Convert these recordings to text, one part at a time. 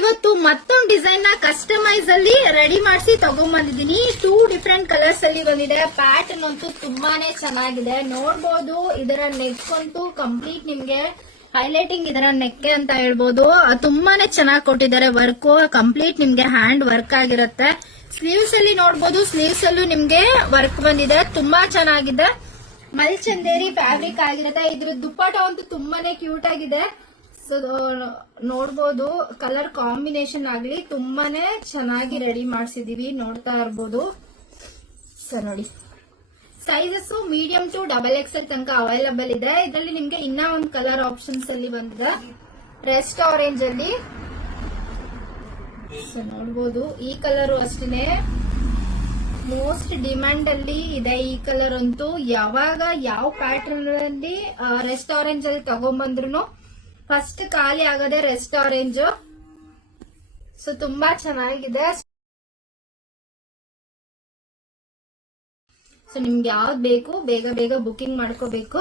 ಇವತ್ತು ಮತ್ತೊಂದು ಡಿಸೈನ್ ನ ಕಸ್ಟಮೈಸ್ ಅಲ್ಲಿ ರೆಡಿ ಮಾಡಿಸಿ ತಗೊಂಡ್ಬಂದಿದ್ದೀನಿ. 2 ಡಿಫ್ರೆಂಟ್ ಕಲರ್ಸ್ ಅಲ್ಲಿ ಬಂದಿದೆ. ಪ್ಯಾಟರ್ನ್ ಅಂತೂ ತುಂಬಾನೇ ಚೆನ್ನಾಗಿದೆ. ನೋಡಬಹುದು ಇದರ ನೆಕ್ ಅಂತೂ ಕಂಪ್ಲೀಟ್ ನಿಮ್ಗೆ ಹೈಲೈಟಿಂಗ್ ಇದರ ನೆಕ್ ಅಂತ ಹೇಳ್ಬೋದು. ತುಂಬಾನೇ ಚೆನ್ನಾಗಿ ಕೊಟ್ಟಿದ್ದಾರೆ. ವರ್ಕ್ ಕಂಪ್ಲೀಟ್ ನಿಮ್ಗೆ ಹ್ಯಾಂಡ್ ವರ್ಕ್ ಆಗಿರುತ್ತೆ. ಸ್ಲೀವ್ಸ್ ಅಲ್ಲಿ ನೋಡಬಹುದು, ಸ್ಲೀವ್ಸ್ ಅಲ್ಲೂ ನಿಮ್ಗೆ ವರ್ಕ್ ಬಂದಿದೆ. ತುಂಬಾ ಚೆನ್ನಾಗಿದೆ. ಮಲ್ಚಂದೇರಿ ಫ್ಯಾಬ್ರಿಕ್ ಆಗಿರುತ್ತೆ. ಇದ್ರ ದುಪ್ಪಟ ಅಂತೂ ತುಂಬಾನೇ ಕ್ಯೂಟ್ ಆಗಿದೆ. ನೋಡ್ಬೋದು ಕಲರ್ ಕಾಂಬಿನೇಷನ್ ಆಗ್ಲಿ ತುಂಬಾನೇ ಚೆನ್ನಾಗಿ ರೆಡಿ ಮಾಡಿಸಿದೀವಿ. ನೋಡ್ತಾ ಇರ್ಬೋದು ಸರ್. ನೋಡಿ ಸೈಜಸ್ ಮೀಡಿಯಂ ಟು XXL ತನಕ ಅವೈಲಬಲ್ ಇದೆ. ಇದರಲ್ಲಿ ನಿಮ್ಗೆ ಇನ್ನ ಒಂದು ಕಲರ್ ಆಪ್ಷನ್ಸ್ ಅಲ್ಲಿ ಬಂದಿದೆ, ರೆಸ್ಟ್ ಆರೆಂಜ್ ಅಲ್ಲಿ. ನೋಡ್ಬೋದು ಈ ಕಲರ್ ಅಷ್ಟೇ ಮೋಸ್ಟ್ ಡಿಮ್ಯಾಂಡ್ ಅಲ್ಲಿ ಇದೆ. ಈ ಕಲರ್ ಅಂತೂ ಯಾವಾಗ ಯಾವ ಪ್ಯಾಟರ್ನ್ ಅಲ್ಲಿ ರೆಸ್ಟ್ ಆರೆಂಜ್ ಅಲ್ಲಿ ತಗೊಂಡ್ಬಂದ್ರು ಫಸ್ಟ್ ಖಾಲಿ ಆಗದೆ ರೆಸ್ಟ್ ಆರೆಂಜ್. ಸೊ ತುಂಬಾ ಚೆನ್ನಾಗಿದೆ. ಸೊ ನಿಮ್ಗೆ ಯಾವ್ದು ಬೇಕು ಬೇಗ ಬೇಗ ಬುಕಿಂಗ್ ಮಾಡ್ಕೋಬೇಕು.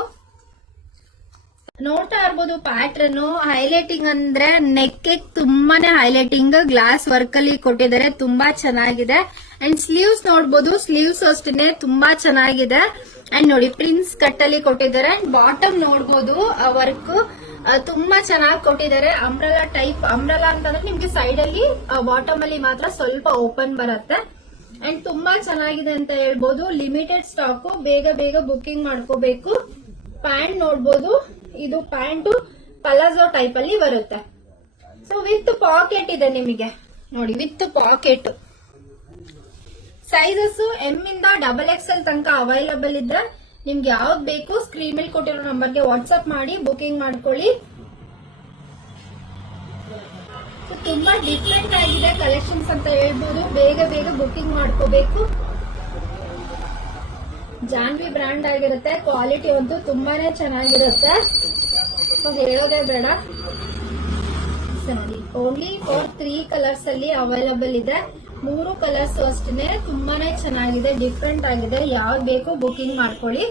ನೋಡ್ತಾ ಇರ್ಬೋದು ಪ್ಯಾಟರ್ನ್ ಹೈಲೈಟಿಂಗ್ ಅಂದ್ರೆ ನೆಕ್ ತುಂಬಾನೇ ಹೈಲೈಟಿಂಗ್ ಗ್ಲಾಸ್ ವರ್ಕ್ ಅಲ್ಲಿ ಕೊಟ್ಟಿದ್ದಾರೆ. ತುಂಬಾ ಚೆನ್ನಾಗಿದೆ. ಅಂಡ್ ಸ್ಲೀವ್ಸ್ ನೋಡ್ಬೋದು, ಸ್ಲೀವ್ಸ್ ಅಷ್ಟೇ ತುಂಬಾ ಚೆನ್ನಾಗಿದೆ. ಅಂಡ್ ನೋಡಿ ಪ್ರಿನ್ಸ್ ಕಟ್ ಅಲ್ಲಿ ಕೊಟ್ಟಿದ್ದಾರೆ. ಅಂಡ್ ಬಾಟಮ್ ನೋಡ್ಬೋದು ವರ್ಕ್ ತುಂಬಾ ಚೆನ್ನಾಗಿ ಕೊಟ್ಟಿದ್ದಾರೆ. Umbrella type. ಅಂಬ್ರೆಲಾ ಅಂತಂದ್ರೆ ನಿಮ್ಗೆ ಸೈಡ್ ಅಲ್ಲಿ ಬಾಟಮ್ ಅಲ್ಲಿ ಮಾತ್ರ ಸ್ವಲ್ಪ ಓಪನ್ ಬರುತ್ತೆ. ಅಂಡ್ ತುಂಬಾ ಚೆನ್ನಾಗಿದೆ ಅಂತ ಹೇಳ್ಬೋದು. ಲಿಮಿಟೆಡ್ ಸ್ಟಾಕ್, ಬೇಗ ಬೇಗ ಬುಕಿಂಗ್ ಮಾಡ್ಕೋಬೇಕು. ಪ್ಯಾಂಟ್ ನೋಡ್ಬೋದು, ಇದು ಪ್ಯಾಂಟು ಪಲಾಜೋ ಟೈಪ್ ಅಲ್ಲಿ ಬರುತ್ತೆ. ಸೊ ವಿತ್ ಪಾಕೆಟ್ ಇದೆ ನಿಮಗೆ. ನೋಡಿ ವಿತ್ ಪಾಕೆಟ್. ಸೈಜಸ್ ಎಂ ಇಂದ XXL ತನಕ ಅವೈಲಬಲ್ ಇದೆ. ನಿಮ್ಗೆ ಯಾವ್ದು ಬೇಕು ಸ್ಕ್ರೀನ್ ಮೇಲೆ ಕೊಟ್ಟಿರೋ ನಂಬರ್ಗೆ ವಾಟ್ಸ್ಆಪ್ ಮಾಡಿ ಬುಕಿಂಗ್ ಮಾಡ್ಕೊಳ್ಳಿ. ತುಂಬಾ ಡಿಫ್ರೆಂಟ್ ಆಗಿದೆ ಕಲೆಕ್ಷನ್ಸ್ ಅಂತ ಹೇಳ್ಬೋದು. ಬೇಗ ಬೇಗ ಬುಕಿಂಗ್ ಮಾಡ್ಕೋಬೇಕು. ಜಾನ್ವಿ ಬ್ರ್ಯಾಂಡ್ ಆಗಿರುತ್ತೆ. ಕ್ವಾಲಿಟಿ ಅಂತೂ ತುಂಬಾನೇ ಚೆನ್ನಾಗಿರುತ್ತೆ, ಹೇಳೋದೇ ಬೇಡ. ನೋಡಿ ಓನ್ಲಿ ಫಾರ್ 3 ಕಲರ್ಸ್ ಅಲ್ಲಿ ಅವೈಲಬಲ್ ಇದೆ. 3 ಕಲರ್ಸ್ ಅಷ್ಟೇ ತುಂಬಾನೇ ಚೆನ್ನಾಗಿದೆ, ಡಿಫ್ರೆಂಟ್ ಆಗಿದೆ. ಯಾವ್ದು ಬೇಕು ಬುಕಿಂಗ್ ಮಾಡ್ಕೊಳ್ಳಿ.